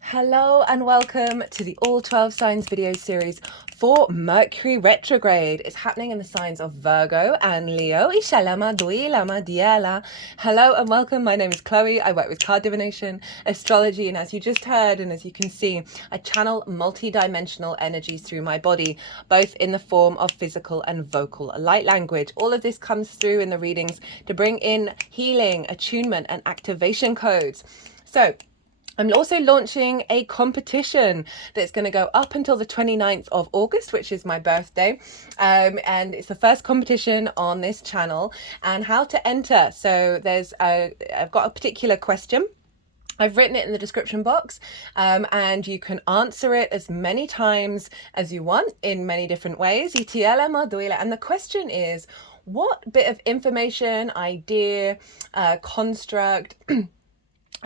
Hello and welcome to the All 12 Signs video series for Mercury Retrograde. It's happening in the signs of Virgo and Leo. Hello and welcome. My name is Chloe. I work with card divination, astrology, and as you just heard and as you can see, I channel multi-dimensional energies through my body, both in the form of physical and vocal light language. All of this comes through in the readings to bring in healing, attunement, and activation codes. So I'm also launching a competition that's going to go up until the 29th of August, which is my birthday. And it's the first competition on this channel. And how to enter. So I've got a particular question. I've written it in the description box, and you can answer it as many times as you want in many different ways. And the question is, what bit of information, idea, construct,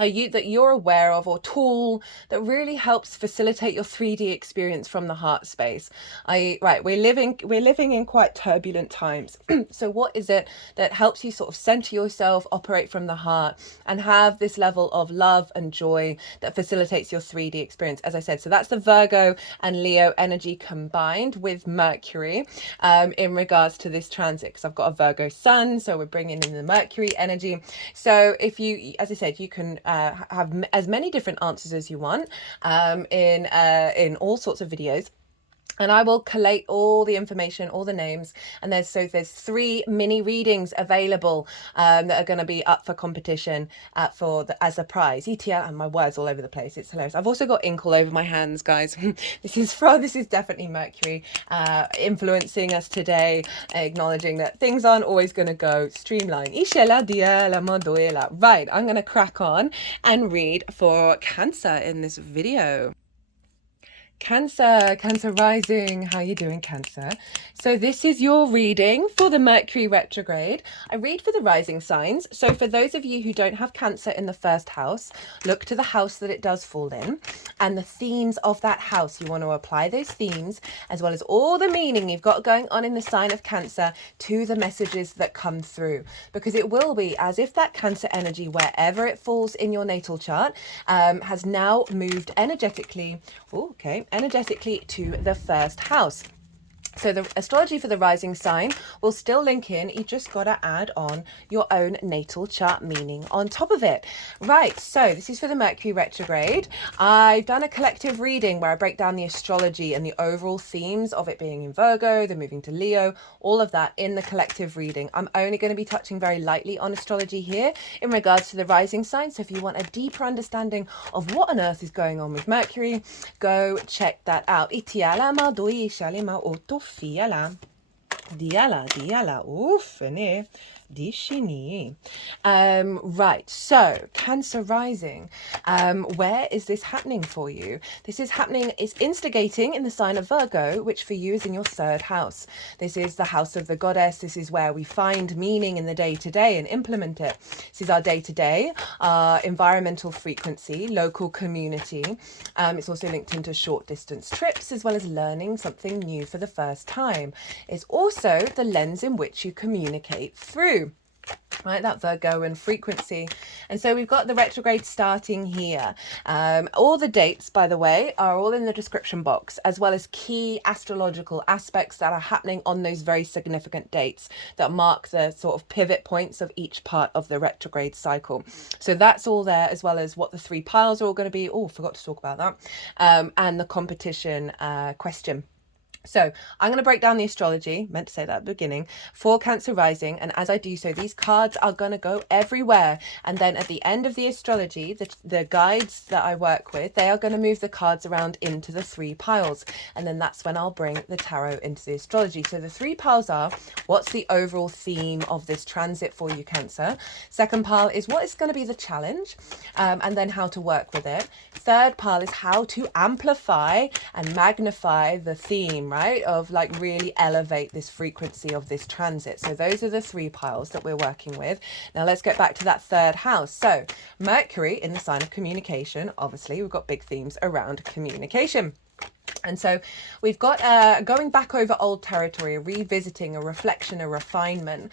that you're aware of, or tool that really helps facilitate your 3D experience from the heart space? We're living in quite turbulent times. So what is it that helps you sort of center yourself, operate from the heart, and have this level of love and joy that facilitates your 3D experience? As I said, so that's the Virgo and Leo energy combined with Mercury in regards to this transit, because I've got a Virgo sun, so we're bringing in the Mercury energy. So if you, as I said, you can have as many different answers as you want in all sorts of videos. And I will collate all the information, all the names, and there's 3 mini readings available that are going to be up for competition as a prize. ETL, and my words all over the place. It's hilarious. I've also got ink all over my hands, guys. This is definitely Mercury influencing us today, acknowledging that things aren't always going to go streamlined. Right, I'm going to crack on and read for Cancer in this video. Cancer rising, how you doing, Cancer? So this is your reading for the Mercury retrograde. I read for the rising signs. So for those of you who don't have Cancer in the first house, look to the house that it does fall in and the themes of that house. You want to apply those themes as well as all the meaning you've got going on in the sign of Cancer to the messages that come through, because it will be as if that Cancer energy, wherever it falls in your natal chart, has now moved energetically to the first house. So the astrology for the rising sign will still link in. You just got to add on your own natal chart meaning on top of it. Right, so this is for the Mercury retrograde. I've done a collective reading where I break down the astrology and the overall themes of it being in Virgo, the moving to Leo, all of that in the collective reading. I'm only going to be touching very lightly on astrology here in regards to the rising sign. So if you want a deeper understanding of what on earth is going on with Mercury, go check that out. Diala, Dishini. Right, so Cancer rising. Where is this happening for you? This is happening, it's instigating in the sign of Virgo, which for you is in your 3rd house. This is the house of the goddess. This is where we find meaning in the day-to-day and implement it. This is our day-to-day, our environmental frequency, local community. It's also linked into short distance trips as well as learning something new for the first time. It's also the lens in which you communicate through. Right, that Virgoan frequency. And so we've got the retrograde starting here. All the dates, by the way, are all in the description box, as well as key astrological aspects that are happening on those very significant dates that mark the sort of pivot points of each part of the retrograde cycle. So that's all there, as well as what the 3 piles are all going to be. Oh, forgot to talk about that. And the competition question. So I'm going to break down the astrology, meant to say that at the beginning, for Cancer rising. And as I do so, these cards are going to go everywhere. And then at the end of the astrology, the guides that I work with, they are going to move the cards around into the 3 piles. And then that's when I'll bring the tarot into the astrology. So the 3 piles are, what's the overall theme of this transit for you, Cancer? 2nd pile is what is going to be the challenge, and then how to work with it. 3rd pile is how to amplify and magnify the theme, right, of like really elevate this frequency of this transit. So those are the 3 piles that we're working with. Now let's get back to that 3rd house. So Mercury in the sign of communication, obviously we've got big themes around communication. And so we've got going back over old territory, a revisiting, a reflection, a refinement,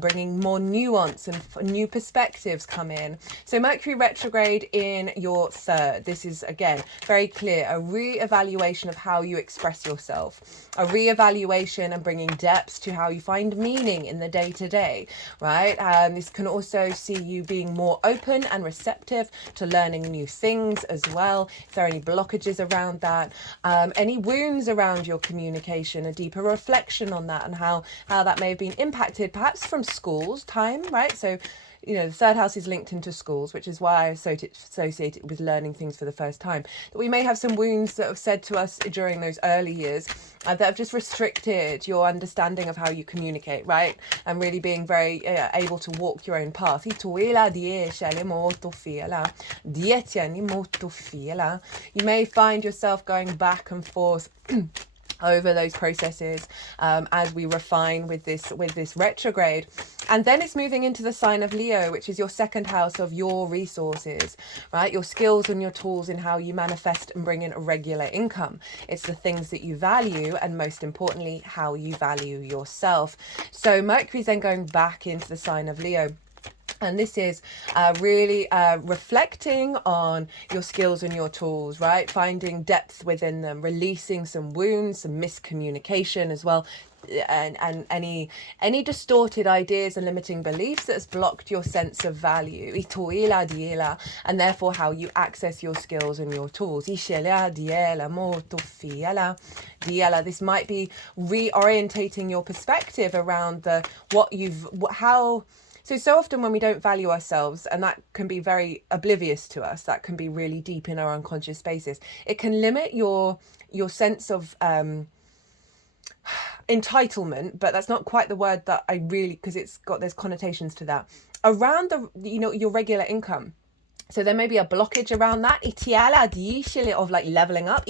bringing more nuance and new perspectives come in. So Mercury retrograde in your third. This is, again, very clear, a re-evaluation of how you express yourself, a re-evaluation and bringing depth to how you find meaning in the day-to-day, right? This can also see you being more open and receptive to learning new things as well. If there are any blockages around that, any wounds around your communication, a deeper reflection on that and how that may have been impacted perhaps from school's time, right? So, you know, the third house is linked into schools, which is why I associate it with learning things for the first time. That we may have some wounds that have said to us during those early years that have just restricted your understanding of how you communicate, right? And really being very able to walk your own path. You may find yourself going back and forth over those processes as we refine with this retrograde. And then it's moving into the sign of Leo, which is your second house of your resources, right? Your skills and your tools in how you manifest and bring in a regular income. It's the things that you value, and most importantly, how you value yourself. So Mercury's then going back into the sign of Leo. And this is really reflecting on your skills and your tools, right? Finding depth within them, releasing some wounds, some miscommunication as well, and any distorted ideas and limiting beliefs that has blocked your sense of value. And therefore how you access your skills and your tools. This might be reorientating your perspective around so often when we don't value ourselves, and that can be very oblivious to us, that can be really deep in our unconscious spaces, it can limit your sense of entitlement, but that's not quite the word that I really, because there's connotations to that, around your regular income. So there may be a blockage around that. Of like leveling up.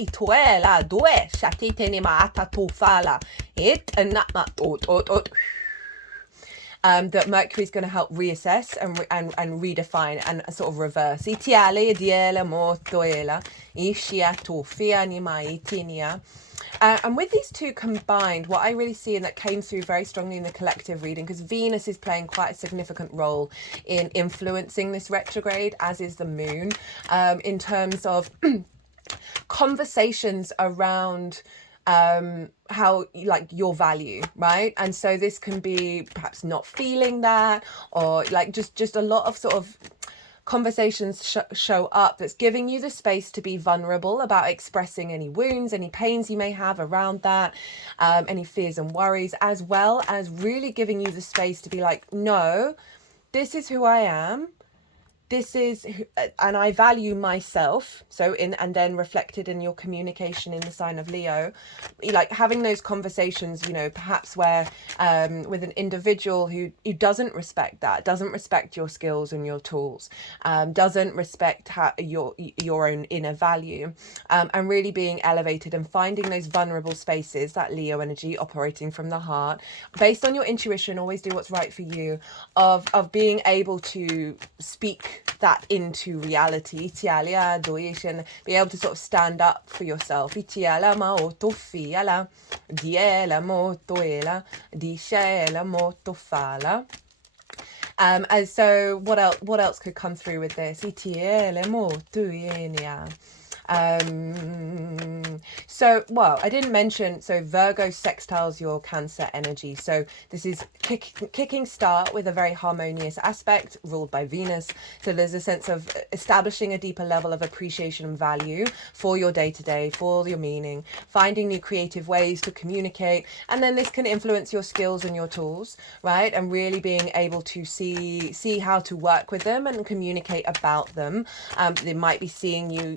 That Mercury is going to help reassess and redefine and sort of reverse. And with these two combined, what I really see, and that came through very strongly in the collective reading, because Venus is playing quite a significant role in influencing this retrograde, as is the moon, in terms of conversations around how like your value, right? And so this can be perhaps not feeling that, or like just a lot of sort of conversations show up that's giving you the space to be vulnerable about expressing any wounds, any pains you may have around that, any fears and worries, as well as really giving you the space to be like, no, this is who I am. And I value myself. And then reflected in your communication in the sign of Leo, like having those conversations, perhaps where with an individual who doesn't respect that, doesn't respect your skills and your tools, doesn't respect your own inner value, and really being elevated and finding those vulnerable spaces, that Leo energy operating from the heart, based on your intuition, always do what's right for you, of being able to speak that into reality, and be able to sort of stand up for yourself. And so what else could come through with this? I didn't mention, so Virgo sextiles your Cancer energy. So this is kicking start with a very harmonious aspect ruled by Venus. So there's a sense of establishing a deeper level of appreciation and value for your day-to-day, for your meaning, finding new creative ways to communicate. And then this can influence your skills and your tools, right? And really being able to see how to work with them and communicate about them. They might be seeing you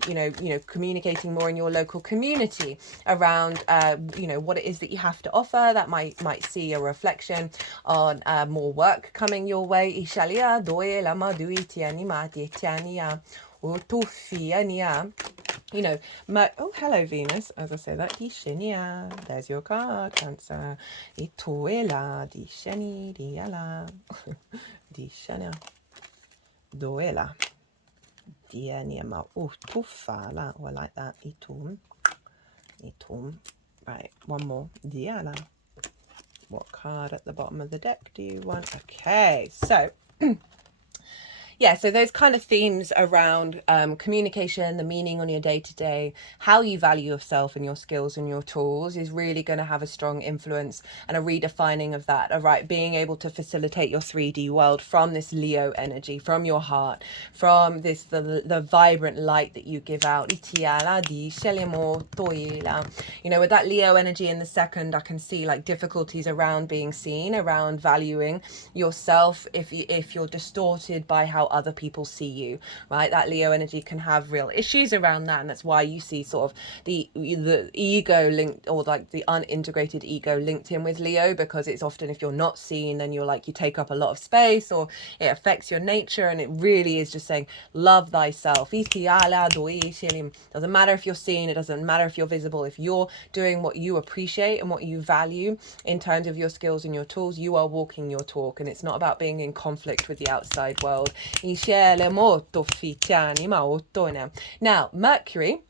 communicating more in your local community around what it is that you have to offer. That might see a reflection on more work coming your way. Oh, hello Venus, as I say that, there's your card, Cancer. Doela. I like that. Right, one more. Diana. What card at the bottom of the deck do you want? Okay, so yeah, so those kind of themes around communication, the meaning on your day-to-day, how you value yourself and your skills and your tools is really going to have a strong influence and a redefining of that, all right? Being able to facilitate your 3D world from this Leo energy, from your heart, from this the vibrant light that you give out. You know, with that Leo energy in the second, I can see like difficulties around being seen, around valuing yourself if you're distorted by how other people see you, right? That Leo energy can have real issues around that, and that's why you see sort of the ego linked, or like the unintegrated ego linked in with Leo, because it's often, if you're not seen, then you're like, you take up a lot of space, or it affects your nature, and it really is just saying love thyself. Doesn't matter if you're seen, it doesn't matter if you're visible. If you're doing what you appreciate and what you value in terms of your skills and your tools, you are walking your talk, and it's not about being in conflict with the outside world. Now, Mercury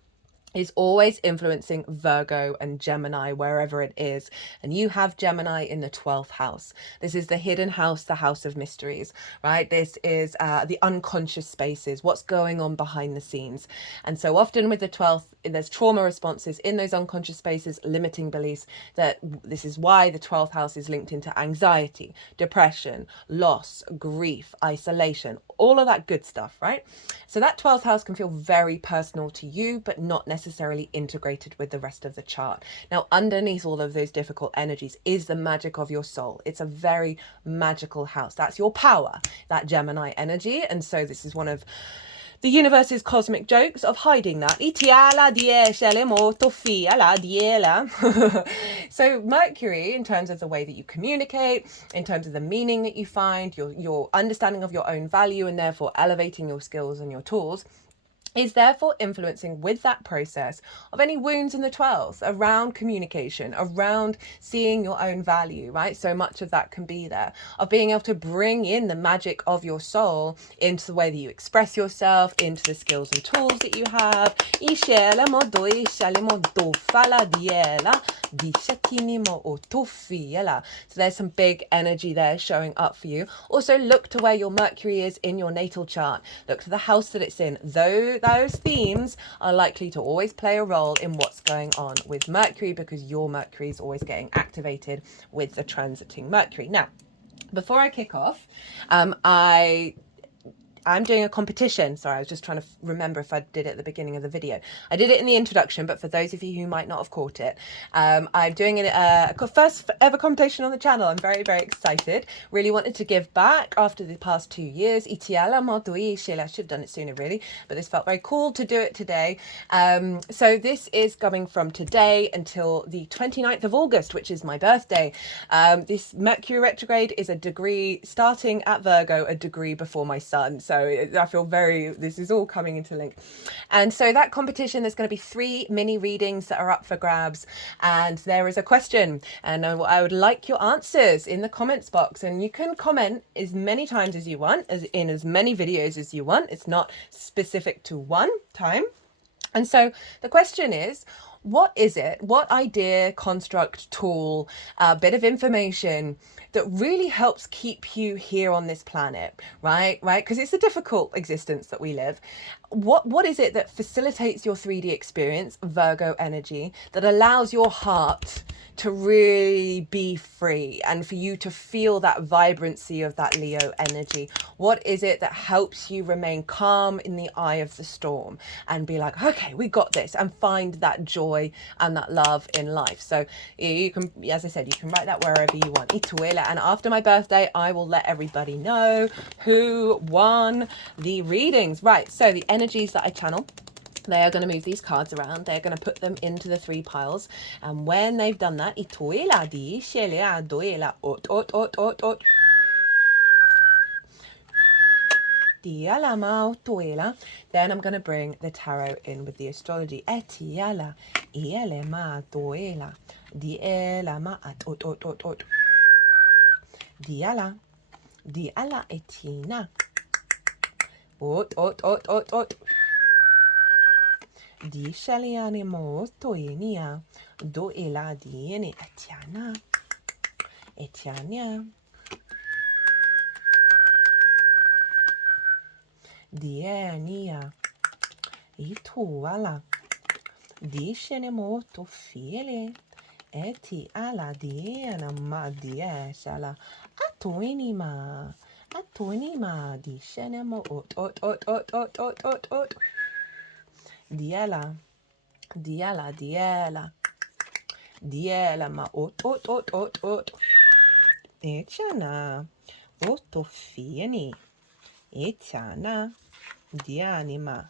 is always influencing Virgo and Gemini, wherever it is. And you have Gemini in the 12th house. This is the hidden house, the house of mysteries, right? This is the unconscious spaces, what's going on behind the scenes. And so often with the 12th, there's trauma responses in those unconscious spaces, limiting beliefs. That this is why the 12th house is linked into anxiety, depression, loss, grief, isolation, all of that good stuff, right? So that 12th house can feel very personal to you, but not necessarily integrated with the rest of the chart. Now, underneath all of those difficult energies is the magic of your soul. It's a very magical house. That's your power, that Gemini energy. And so this is one of the universe's cosmic jokes of hiding that. So Mercury, in terms of the way that you communicate, in terms of the meaning that you find, your understanding of your own value, and therefore elevating your skills and your tools, is therefore influencing with that process of any wounds in the 12th around communication, around seeing your own value, right? So much of that can be there, of being able to bring in the magic of your soul into the way that you express yourself, into the skills and tools that you have. So there's some big energy there showing up for you. Also, look to where your Mercury is in your natal chart. Look to the house that it's in. Those themes are likely to always play a role in what's going on with Mercury, because your Mercury is always getting activated with the transiting Mercury. Now, before I kick off, I'm doing a competition. Sorry, I was just trying to remember if I did it at the beginning of the video. I did it in the introduction, but for those of you who might not have caught it, I'm doing a first ever competition on the channel. I'm very, very excited. Really wanted to give back after the past 2 years. I should have done it sooner, really, but this felt very cool to do it today. So this is going from today until the 29th of August, which is my birthday. This Mercury retrograde is a degree starting at Virgo, a degree before my sun. So I feel this is all coming into link. And so that competition, there's going to be 3 mini readings that are up for grabs. And there is a question. And I would like your answers in the comments box. And you can comment as many times as you want, in as many videos as you want. It's not specific to one time. And so the question is, what is it, what idea, construct, tool, bit of information that really helps keep you here on this planet, right? Because it's a difficult existence that we live. What is it that facilitates your 3D experience, Virgo energy, that allows your heart to really be free and for you to feel that vibrancy of that Leo energy? What is it that helps you remain calm in the eye of the storm and be like, okay, we got this, and find that joy and that love in life? So you can, as I said, you can write that wherever you want. And after my birthday, I will let everybody know who won the readings. Right, so the energies that I channel, they are going to move these cards around. They're going to put them into the 3 piles. And when they've done that, then I'm going to bring the tarot in with the astrology. Diala etina. di shaliani mo toinia, do ela dieni etiana, etiania, dienia, ituala, di shene mo to file, eti ala diena ma die shala, atoinima, atoinima, di shene mo ot, diela, diela, diela. Diela ma ot. Echana. Otofieni. Echana. Dianima.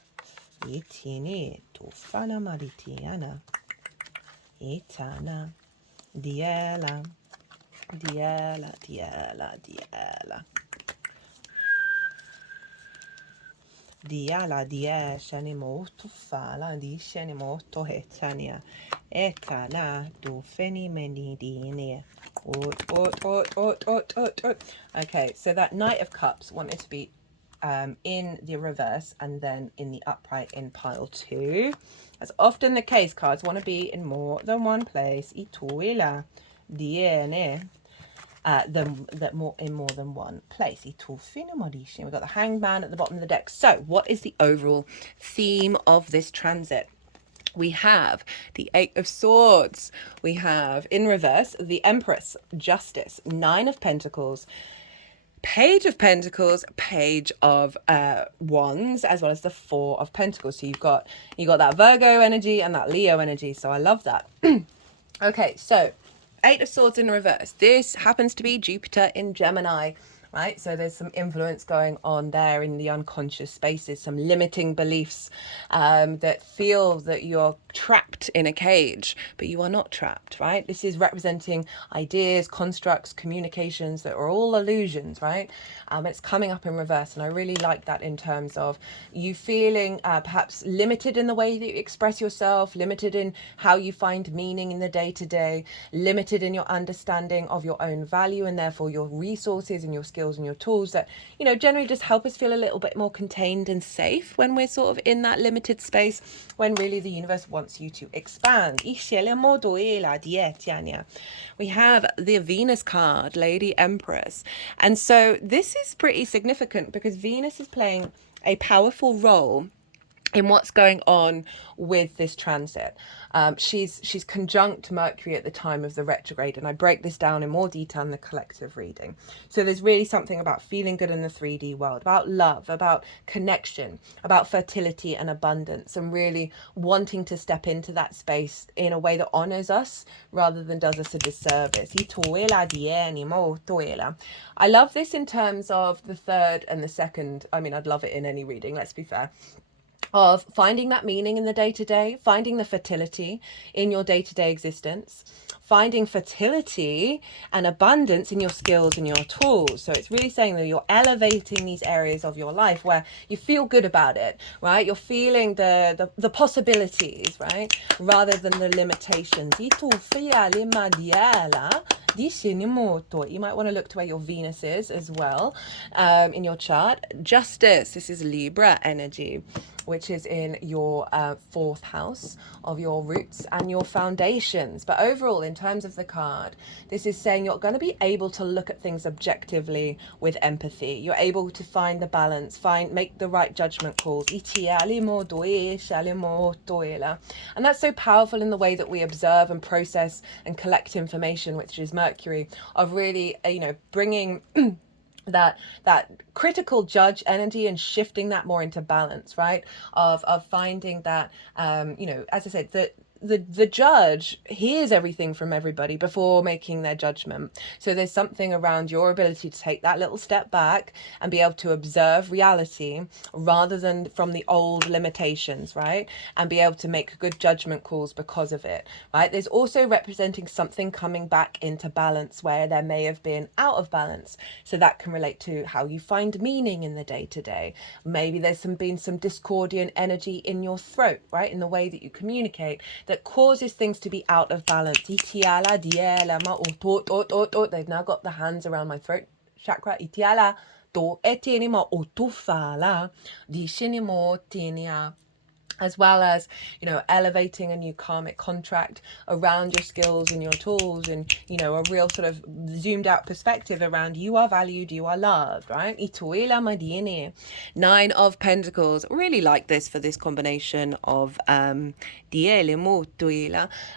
Etiene. Tofana maritiana. Etana. Diela. Diela. Diela. Diela. Diala die shanimoto fala di shanimoto hetania etala do feni menidine. Okay, so that Knight of Cups wanted to be in the reverse and then in the upright in pile 2. As often the case, cards want to be in more than one place. Ituila diene. In more than one place. We've got the Hangman at the bottom of the deck. So what is the overall theme of this transit? We have the Eight of Swords. We have, in reverse, the Empress, Justice, Nine of Pentacles, Page of Pentacles, Page of Wands, as well as the Four of Pentacles. So you got that Virgo energy and that Leo energy. So I love that. Okay, so Eight of Swords in reverse. This happens to be Jupiter in Gemini, right? So there's some influence going on there in the unconscious spaces, some limiting beliefs that feel that you're trapped in a cage, but you are not trapped, right? This is representing ideas, constructs, communications that are all illusions, right? It's coming up in reverse, and I really like that in terms of you feeling perhaps limited in the way that you express yourself, limited in how you find meaning in the day-to-day, limited in your understanding of your own value and therefore your resources and your skills and your tools that, you know, generally just help us feel a little bit more contained and safe when we're sort of in that limited space, when really the universe wants you to expand. We have the Venus card, Lady Empress. And so this is pretty significant because Venus is playing a powerful role in what's going on with this transit. She's conjunct Mercury at the time of the retrograde, and I break this down in more detail in the collective reading. So there's really something about feeling good in the 3D world, about love, about connection, about fertility and abundance, and really wanting to step into that space in a way that honors us rather than does us a disservice. I love this in terms of the third and the second. I mean, I'd love it in any reading, let's be fair, of finding that meaning in the day-to-day, finding the fertility in your day-to-day existence, finding fertility and abundance in your skills and your tools. So it's really saying that you're elevating these areas of your life where you feel good about it, right? You're feeling the possibilities, right? Rather than the limitations. You might want to look to where your Venus is as well in your chart. Justice, this is Libra energy, which is in your fourth house of your roots and your foundations. But overall, in terms of the card, this is saying you're going to be able to look at things objectively with empathy. You're able to find the balance, make the right judgment calls. And that's so powerful in the way that we observe and process and collect information, which is Mercury, of really, bringing that critical judge energy and shifting that more into balance, right? Of finding that, as I said, the judge hears everything from everybody before making their judgment. So there's something around your ability to take that little step back and be able to observe reality rather than from the old limitations, right? And be able to make good judgment calls because of it, right? There's also representing something coming back into balance where there may have been out of balance. So that can relate to how you find meaning in the day-to-day. Maybe there's been some discordian energy in your throat, right? In the way that you communicate, that causes things to be out of balance. They've now got the hands around my throat chakra. as well as, you know, elevating a new karmic contract around your skills and your tools, and, you know, a real sort of zoomed out perspective around you are valued, you are loved, right? Ituela Madine. Nine of Pentacles. Really like this for this combination of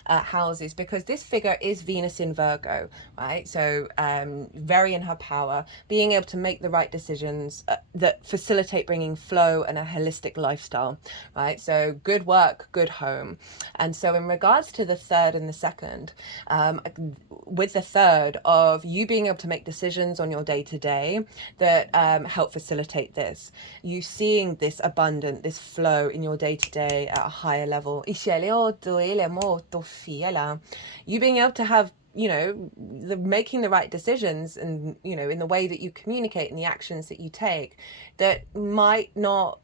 houses, because this figure is Venus in Virgo, right? So very in her power, being able to make the right decisions that facilitate bringing flow and a holistic lifestyle, right? So good work, good home. And so in regards to the third and the second, with the third of you being able to make decisions on your day to day that help facilitate this, you seeing this abundant, this flow in your day to day at a higher level. You being able to have, you know, making the right decisions, and, you know, in the way that you communicate and the actions that you take that might not,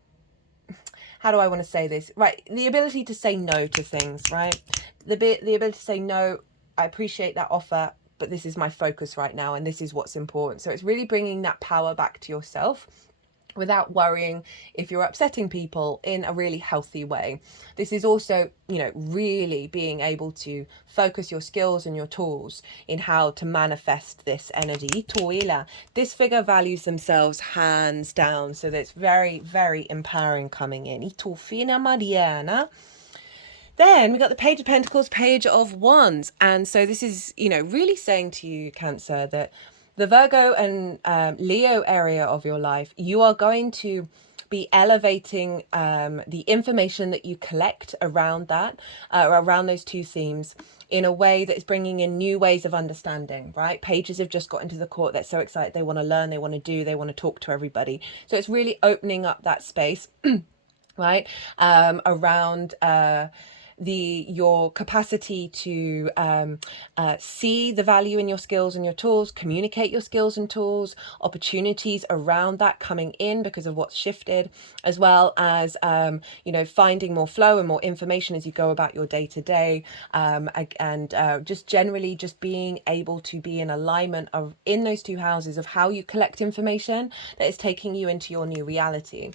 how do I want to say this? Right. The ability to say no to things, right? The ability to say no, I appreciate that offer, but this is my focus right now and this is what's important. So it's really bringing that power back to yourself without worrying if you're upsetting people, in a really healthy way. This is also, you know, really being able to focus your skills and your tools in how to manifest this energy. This figure values themselves hands down, so that's very, very empowering coming in. Then we got the Page of Pentacles, Page of Wands. And so this is, you know, really saying to you, Cancer, that the Virgo and Leo area of your life, you are going to be elevating the information that you collect around that, around those two themes, in a way that is bringing in new ways of understanding, right? Pages have just got into the court. They're so excited. They want to learn, they want to do, they want to talk to everybody. So it's really opening up that space, right? Around your capacity to see the value in your skills and your tools, communicate your skills and tools, opportunities around that coming in because of what's shifted, as well as you know, finding more flow and more information as you go about your day to day, and just generally just being able to be in alignment of in those two houses of how you collect information that is taking you into your new reality.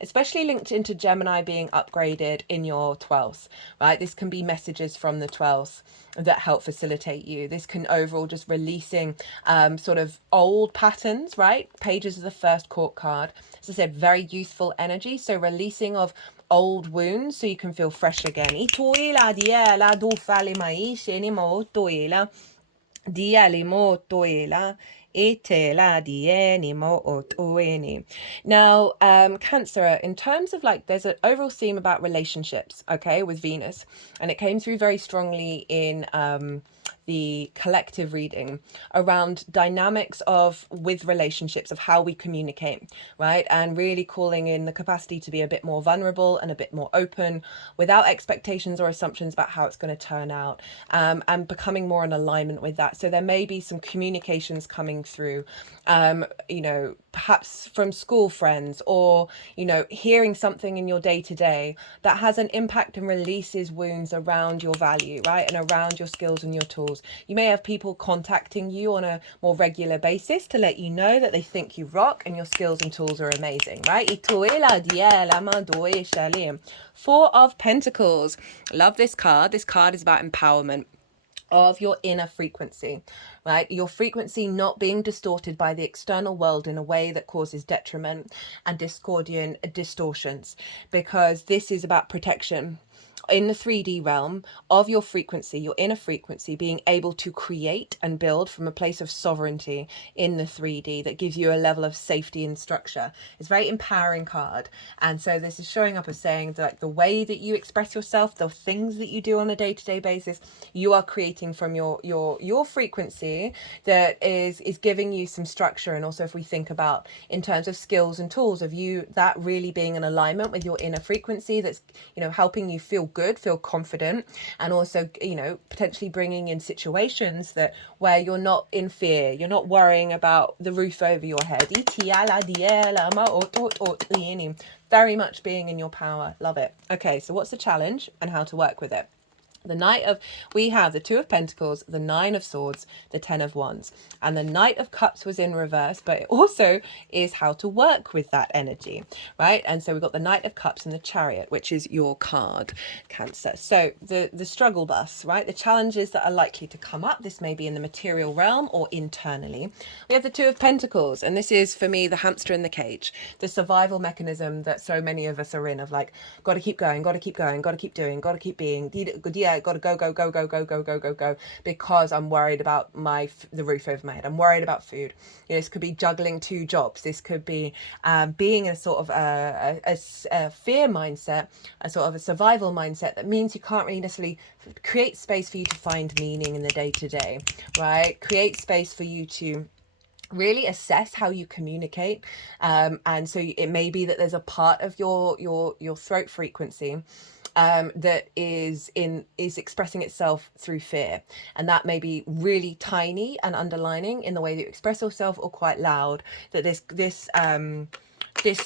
Especially linked into Gemini being upgraded in your 12th, right? This can be messages from the 12th that help facilitate you. This can overall just releasing sort of old patterns, right? Pages of the first court card. As I said, very youthful energy. So releasing of old wounds so you can feel fresh again. Now, Cancer, in terms of like, there's an overall theme about relationships, okay, with Venus, and it came through very strongly in the collective reading around dynamics of with relationships, of how we communicate, right? And really calling in the capacity to be a bit more vulnerable and a bit more open without expectations or assumptions about how it's going to turn out, and becoming more in alignment with that. So there may be some communications coming through, you know, perhaps from school friends, or, you know, hearing something in your day to day that has an impact and releases wounds around your value, right? And around your skills and your tools. You may have people contacting you on a more regular basis to let you know that they think you rock and your skills and tools are amazing, right? Four of Pentacles. Love this card. This card is about empowerment of your inner frequency, right? Your frequency not being distorted by the external world in a way that causes detriment and discordian distortions, because this is about protection in the 3D realm of your frequency, your inner frequency, being able to create and build from a place of sovereignty in the 3D that gives you a level of safety and structure. It's a very empowering card. And so this is showing up as saying that the way that you express yourself, the things that you do on a day-to-day basis, you are creating from your frequency that is giving you some structure. And also, if we think about in terms of skills and tools of you, that really being in alignment with your inner frequency, that's, you know, helping you feel good, feel confident, and also, you know, potentially bringing in situations that where you're not in fear, you're not worrying about the roof over your head. Very much being in your power. Love it. Okay, so what's the challenge and how to work with it? We have the Two of Pentacles, the Nine of Swords, the Ten of Wands, and the Knight of Cups was in reverse, but it also is how to work with that energy, right? And so we've got the Knight of Cups and the Chariot, which is your card, Cancer. So the struggle bus, right? The challenges that are likely to come up. This may be in the material realm or internally. We have the Two of Pentacles, and this is for me the hamster in the cage, the survival mechanism that so many of us are in, of like, got to keep going, got to keep going, got to keep doing, got to keep being, yeah, got to go, because I'm worried about the roof over my head. I'm worried about food. You know, this could be juggling 2 jobs. This could be being in a sort of a fear mindset, a sort of a survival mindset that means you can't really necessarily create space for you to find meaning in the day-to-day, right? Create space for you to really assess how you communicate, and so it may be that there's a part of your throat frequency that is expressing itself through fear, and that may be really tiny and underlining in the way that you express yourself, or quite loud, that this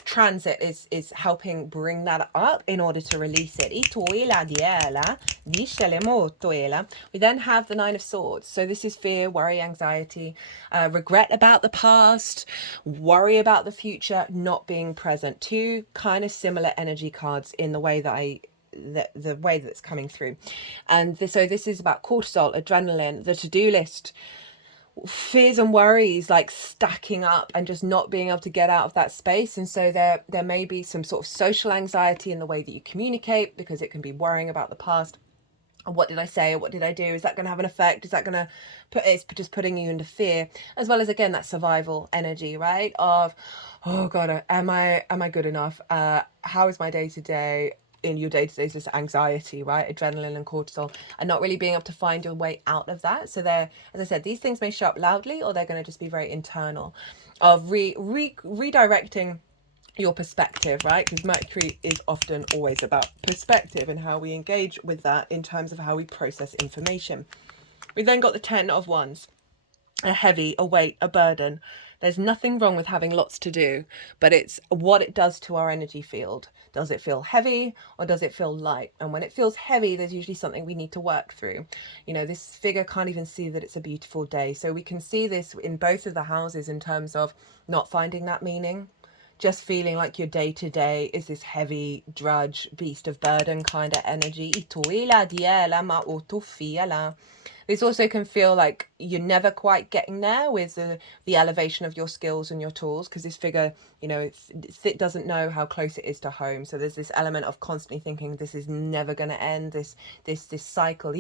transit is helping bring that up in order to release it. We then have the Nine of Swords. So this is fear, worry, anxiety, regret about the past, worry about the future, not being present. 2 kind of similar energy cards in the way that the way that's coming through. And so this is about cortisol, adrenaline, the to-do list, fears and worries like stacking up and just not being able to get out of that space. And so there may be some sort of social anxiety in the way that you communicate, because it can be worrying about the past. What did I say? What did I do? Is that going to have an effect? Is that going to it's just putting you into fear, as well as, again, that survival energy, right? Of, oh God, am I good enough? How is my day to day? In your day-to-day is this anxiety, right? Adrenaline and cortisol, and not really being able to find your way out of that. So they're, as I said, these things may show up loudly, or they're going to just be very internal, of redirecting your perspective, right? Because Mercury is often always about perspective and how we engage with that in terms of how we process information. We then got the Ten of Wands, a heavy, a weight, a burden. There's nothing wrong with having lots to do, but it's what it does to our energy field. Does it feel heavy, or does it feel light? And when it feels heavy, there's usually something we need to work through. You know, this figure can't even see that it's a beautiful day. So we can see this in both of the houses in terms of not finding that meaning, just feeling like your day-to-day is this heavy drudge, beast of burden kind of energy. This also can feel like you're never quite getting there with the elevation of your skills and your tools, because this figure, you know, it doesn't know how close it is to home. So there's this element of constantly thinking this is never going to end, this cycle.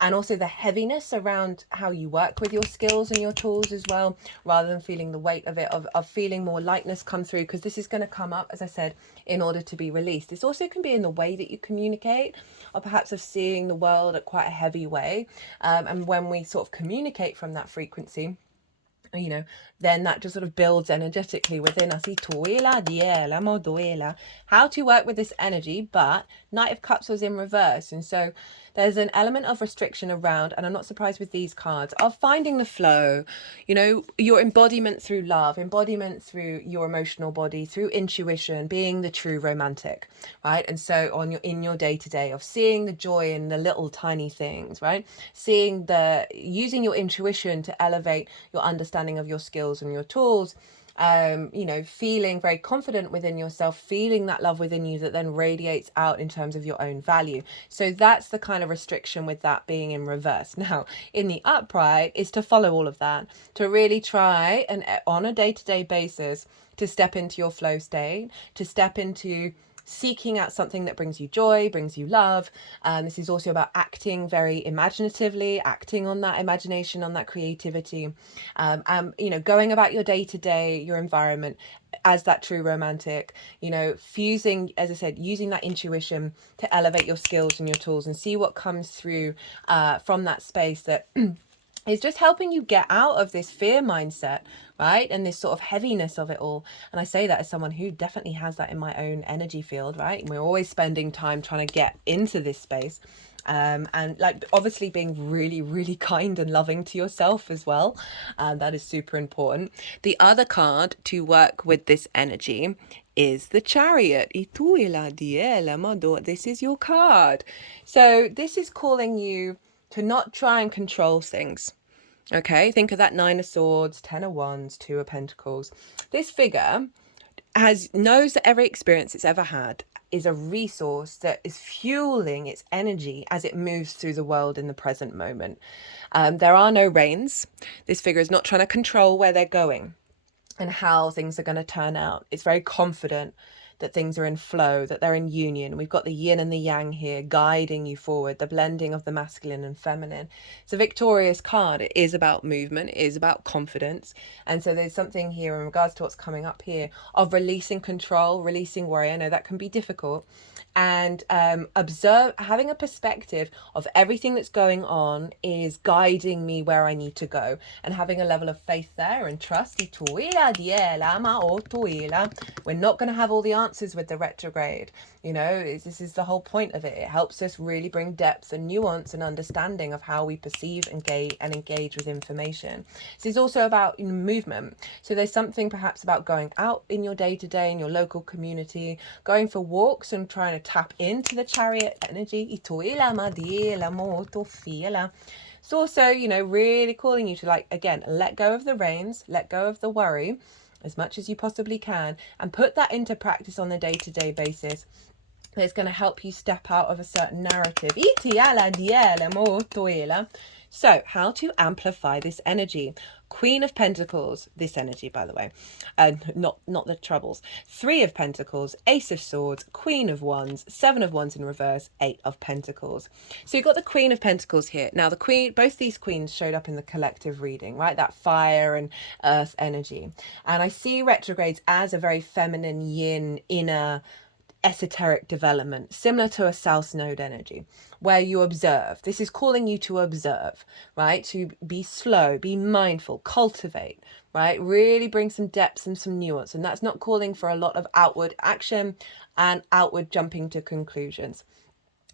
And also the heaviness around how you work with your skills and your tools as well, rather than feeling the weight of it, of feeling more lightness come through, because this is going to come up, as I said, in order to be released. This also can be in the way that you communicate, or perhaps of seeing the world at quite a heavy way. And when we sort of communicate from that frequency, you know, then that just sort of builds energetically within us. How to work with this energy, but Knight of Cups was in reverse. And so there's an element of restriction around, and I'm not surprised with these cards, of finding the flow, you know, your embodiment through love, embodiment through your emotional body, through intuition, being the true romantic, right? And so in your day-to-day of seeing the joy in the little tiny things, right? Using your intuition to elevate your understanding of your skills and your tools, you know, feeling very confident within yourself, feeling that love within you that then radiates out in terms of your own value. So that's the kind of restriction with that being in reverse. Now, in the upright is to follow all of that, to really try and on a day-to-day basis to step into your flow state, to step into seeking out something that brings you joy, brings you love. This is also about acting very imaginatively, acting on that imagination, on that creativity, you know, going about your day-to-day, your environment as that true romantic, you know, fusing, as I said, using that intuition to elevate your skills and your tools, and see what comes through from that space that is just helping you get out of this fear mindset, right? And this sort of heaviness of it all. And I say that as someone who definitely has that in my own energy field, right? And we're always spending time trying to get into this space. And like obviously being really, really kind and loving to yourself as well. That is super important. The other card to work with this energy is the Chariot. This is your card. So this is calling you to not try and control things. Okay, think of that Nine of Swords, Ten of Wands, Two of Pentacles. This figure knows that every experience it's ever had is a resource that is fueling its energy as it moves through the world in the present moment. There are no reins. This figure is not trying to control where they're going and how things are going to turn out. It's very confident that things are in flow, that they're in union. We've got the yin and the yang here guiding you forward, the blending of the masculine and feminine. It's a victorious card. It is about movement, it is about confidence. And so there's something here in regards to what's coming up here of releasing control, releasing worry. I know that can be difficult. And having a perspective of everything that's going on is guiding me where I need to go, and having a level of faith there and trust. We're not going to have all the answers with the retrograde. You know, this is the whole point of it. It helps us really bring depth and nuance and understanding of how we perceive, engage with information. This is also about movement. So there's something perhaps about going out in your day-to-day, in your local community, going for walks and trying to tap into the Chariot energy. It's also, you know, really calling you to, like, again, let go of the reins, let go of the worry as much as you possibly can, and put that into practice on a day-to-day basis. It's going to help you step out of a certain narrative. So, how to amplify this energy? Queen of Pentacles, this energy, by the way, not the troubles. Three of Pentacles, Ace of Swords, Queen of Wands, Seven of Wands in reverse, Eight of Pentacles. So you've got the Queen of Pentacles here. Now, the Queen, both these queens showed up in the collective reading, right? That fire and earth energy. And I see retrogrades as a very feminine, yin, inner, esoteric development, similar to a south node energy, where you observe. This is calling you to observe, right? To be slow, be mindful, cultivate, right? Really bring some depth and some nuance. And that's not calling for a lot of outward action and outward jumping to conclusions.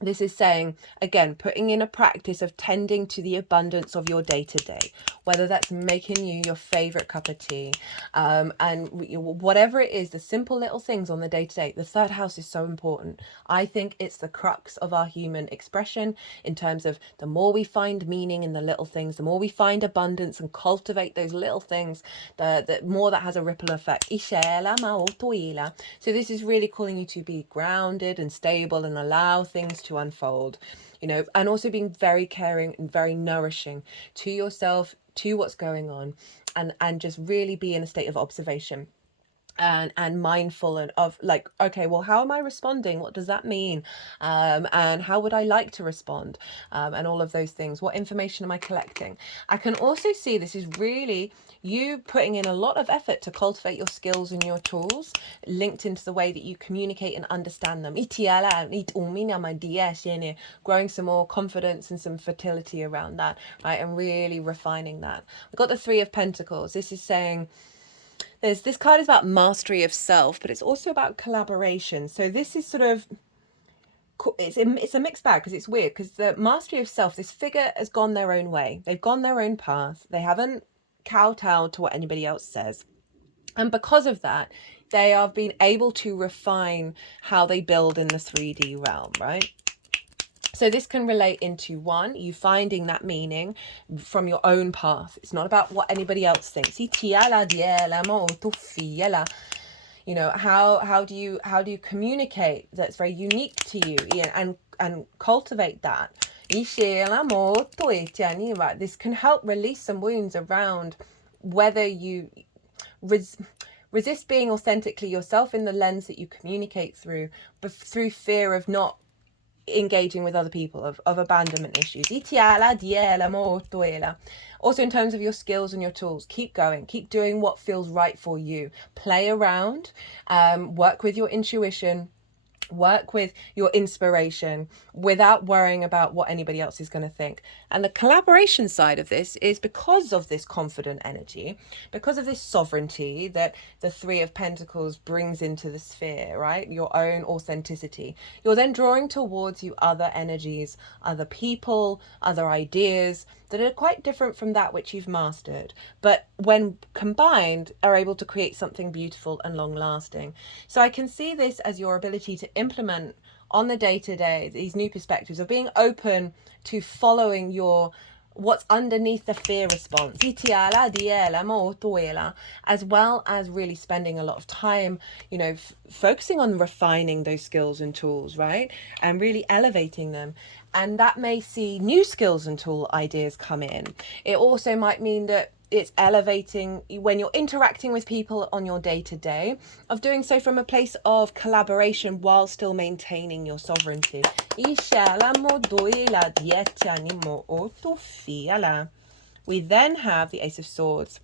This is saying, again, putting in a practice of tending to the abundance of your day-to-day, whether that's making you your favorite cup of tea, and whatever it is, the simple little things on the day-to-day. The third house is so important. I think it's the crux of our human expression in terms of the more we find meaning in the little things, the more we find abundance and cultivate those little things, the more that has a ripple effect. So this is really calling you to be grounded and stable and allow things to unfold, you know, and also being very caring and very nourishing to yourself, to what's going on, and just really be in a state of observation and mindful and of, like, okay, well, how am I responding? What does that mean? And how would I like to respond? And all of those things. What information am I collecting? I can also see this is really you putting in a lot of effort to cultivate your skills and your tools, linked into the way that you communicate and understand them. Growing some more confidence and some fertility around that, right? And really refining that. We've got the Three of Pentacles. This is saying, this card is about mastery of self, but it's also about collaboration. So this is sort of, it's a mixed bag, because it's weird, because the mastery of self, this figure has gone their own way. They've gone their own path. They haven't kowtowed to what anybody else says. And because of that, they have been able to refine how they build in the 3D realm, right? So this can relate into, one, you finding that meaning from your own path. It's not about what anybody else thinks. You know, how do you communicate that's very unique to you, and cultivate that. This can help release some wounds around whether you resist being authentically yourself in the lens that you communicate through, but through fear of not engaging with other people, of abandonment issues. Also, in terms of your skills and your tools, keep going, keep doing what feels right for you. Play around, work with your intuition, work with your inspiration without worrying about what anybody else is going to think. And the collaboration side of this is because of this confident energy, because of this sovereignty that the Three of Pentacles brings into the sphere, right? Your own authenticity. You're then drawing towards you other energies, other people, other ideas that are quite different from that which you've mastered, but when combined are able to create something beautiful and long lasting. So I can see this as your ability to implement on the day-to-day these new perspectives of being open to following your what's underneath the fear response, as well as really spending a lot of time, you know, focusing on refining those skills and tools, right? And really elevating them. And that may see new skills and tool ideas come in. It also might mean that it's elevating when you're interacting with people on your day-to-day, of doing so from a place of collaboration while still maintaining your sovereignty. We then have the Ace of Swords.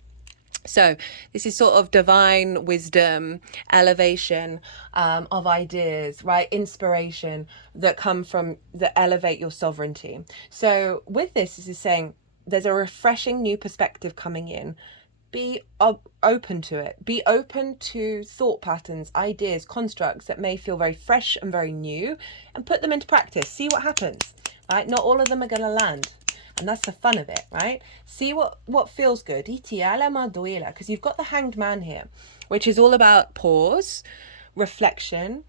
So this is sort of divine wisdom, elevation of ideas, right? Inspiration that come from, that elevate your sovereignty. So with this is saying there's a refreshing new perspective coming in. Be open to it. Be open to thought patterns, ideas, constructs that may feel very fresh and very new, and put them into practice. See what happens, right? Not all of them are going to land. And that's the fun of it, right? See what feels good. Because you've got the Hanged Man here, which is all about pause, reflection,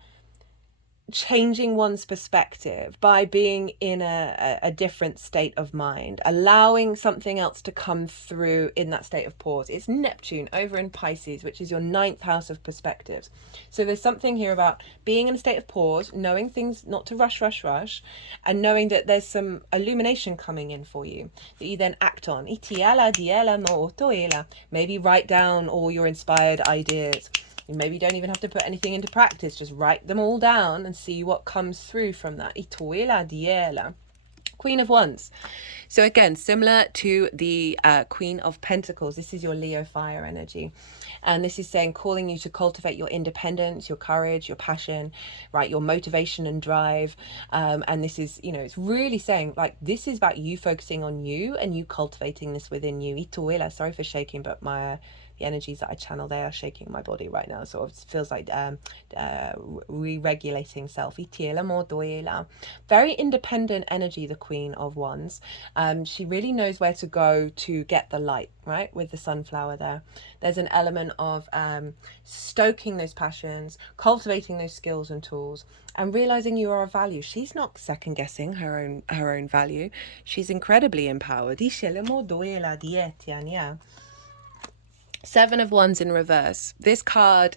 changing one's perspective by being in a different state of mind, allowing something else to come through in that state of pause. It's Neptune over in Pisces, which is your 9th house of perspectives. So there's something here about being in a state of pause, knowing things not to rush, and knowing that there's some illumination coming in for you that you then act on. Maybe write down all your inspired ideas. Maybe you don't even have to put anything into practice, just write them all down and see what comes through from that. Queen of Wands. So again, similar to the Queen of Pentacles, this is your Leo fire energy. And this is saying, calling you to cultivate your independence, your courage, your passion, right? Your motivation and drive. And this is, you know, it's really saying like, this is about you focusing on you and you cultivating this within you. Sorry for shaking, but the energies that I channel, they are shaking my body right now. Sort of feels like re-regulating self. Very independent energy, the Queen of Wands. She really knows where to go to get the light, right? With the sunflower there. There's an element of stoking those passions, cultivating those skills and tools, and realizing you are of value. She's not second guessing her own value. She's incredibly empowered. Seven of Wands in reverse. This card,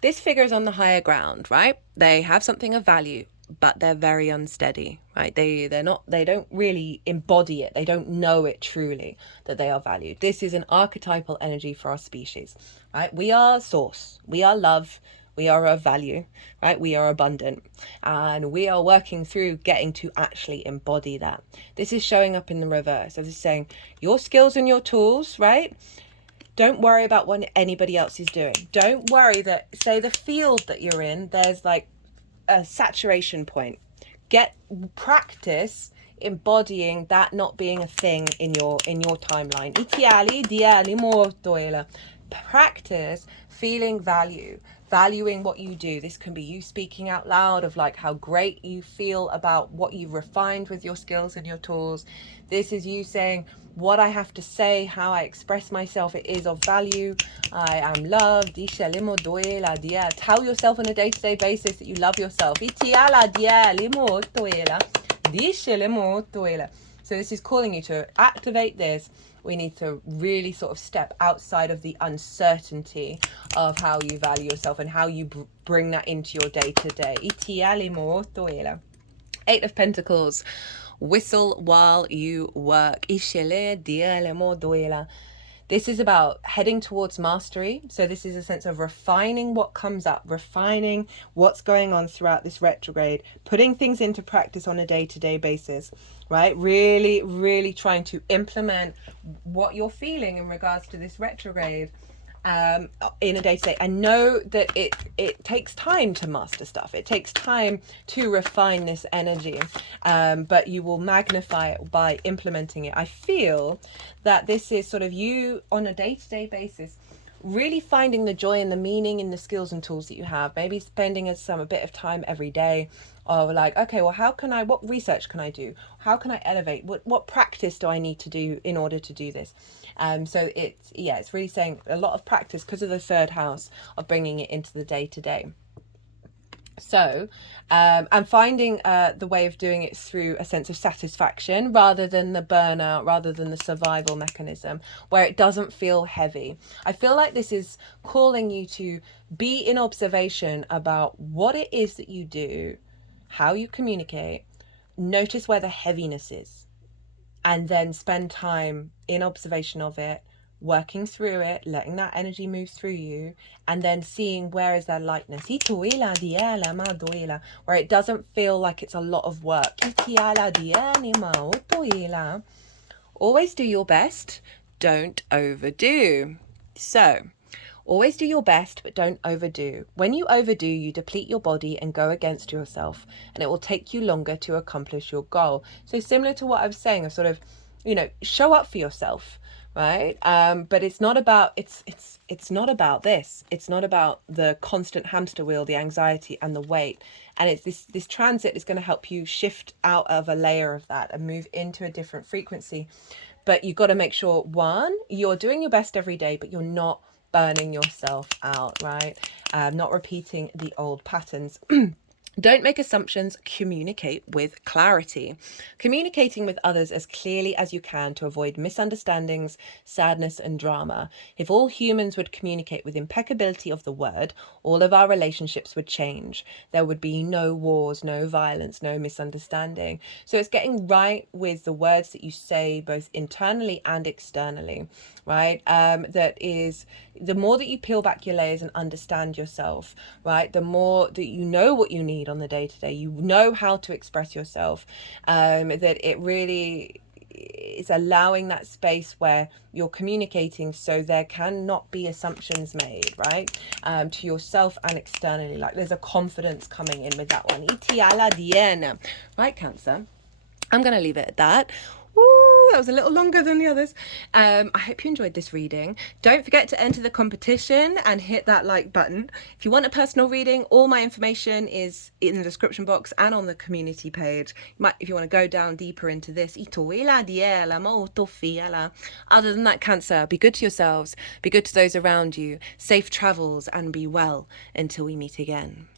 this figure is on the higher ground, right? They have something of value, but they're very unsteady, right? They don't really embody it. They don't know it truly that they are valued. This is an archetypal energy for our species, right? We are source, we are love, we are of value, right? We are abundant, and we are working through getting to actually embody that. This is showing up in the reverse. So this is saying your skills and your tools, right? Don't worry about what anybody else is doing. Don't worry that, say, the field that you're in, there's like a saturation point. Practice embodying that not being a thing in your timeline. Practice feeling valuing what you do. This can be you speaking out loud of like how great you feel about what you've refined with your skills and your tools. This is you saying, what I have to say, how I express myself, it is of value. I am loved. Tell yourself on a day-to-day basis that you love yourself. So this is calling you to activate this. We need to really sort of step outside of the uncertainty of how you value yourself and how you bring that into your day-to-day. Eight of Pentacles. Whistle while you work. This is about heading towards mastery. So this is a sense of refining what comes up, refining what's going on throughout this retrograde, putting things into practice on a day-to-day basis, right? Really, really trying to implement what you're feeling in regards to this retrograde. in a day-to-day, and know that it takes time to master stuff. It takes time to refine this energy, but you will magnify it by implementing it. I feel that this is sort of you on a day-to-day basis, really finding the joy and the meaning in the skills and tools that you have. Maybe spending a bit of time every day of like, okay, well, what research can I do? How can I elevate? What practice do I need to do in order to do this? So it's really saying a lot of practice because of the third house of bringing it into the day to day. So, and finding the way of doing it through a sense of satisfaction rather than the burnout, rather than the survival mechanism, where it doesn't feel heavy. I feel like this is calling you to be in observation about what it is that you do, how you communicate, notice where the heaviness is, and then spend time in observation of it, working through it, letting that energy move through you, and then seeing where is that lightness, where it doesn't feel like it's a lot of work. Always do your best, don't overdo. So always do your best, but don't overdo. When you overdo, you deplete your body and go against yourself, and it will take you longer to accomplish your goal. So similar to what I was saying, of sort of, show up for yourself, right? But it's not about it's not about this. It's not about the constant hamster wheel, the anxiety and the weight. And it's this transit is going to help you shift out of a layer of that and move into a different frequency. But you've got to make sure, one, you're doing your best every day, but you're not burning yourself out, right? Not repeating the old patterns. Don't make assumptions, communicate with clarity. Communicating with others as clearly as you can to avoid misunderstandings, sadness, and drama. If all humans would communicate with impeccability of the word, all of our relationships would change. There would be no wars, no violence, no misunderstanding. So it's getting right with the words that you say, both internally and externally, right? That is, the more that you peel back your layers and understand yourself, right, the more that you know what you need on the day-to-day, you know how to express yourself, that it really is allowing that space where you're communicating, so there cannot be assumptions made, right, to yourself and externally. Like there's a confidence coming in with that one. Right, Cancer, I'm going to leave it at that. Ooh, that was a little longer than the others. I hope you enjoyed this reading. Don't forget to enter the competition and hit that like button. If you want a personal reading, all my information is in the description box and on the community page. If you want to go down deeper into this. Other than that, Cancer, be good to yourselves, be good to those around you, safe travels, and be well until we meet again.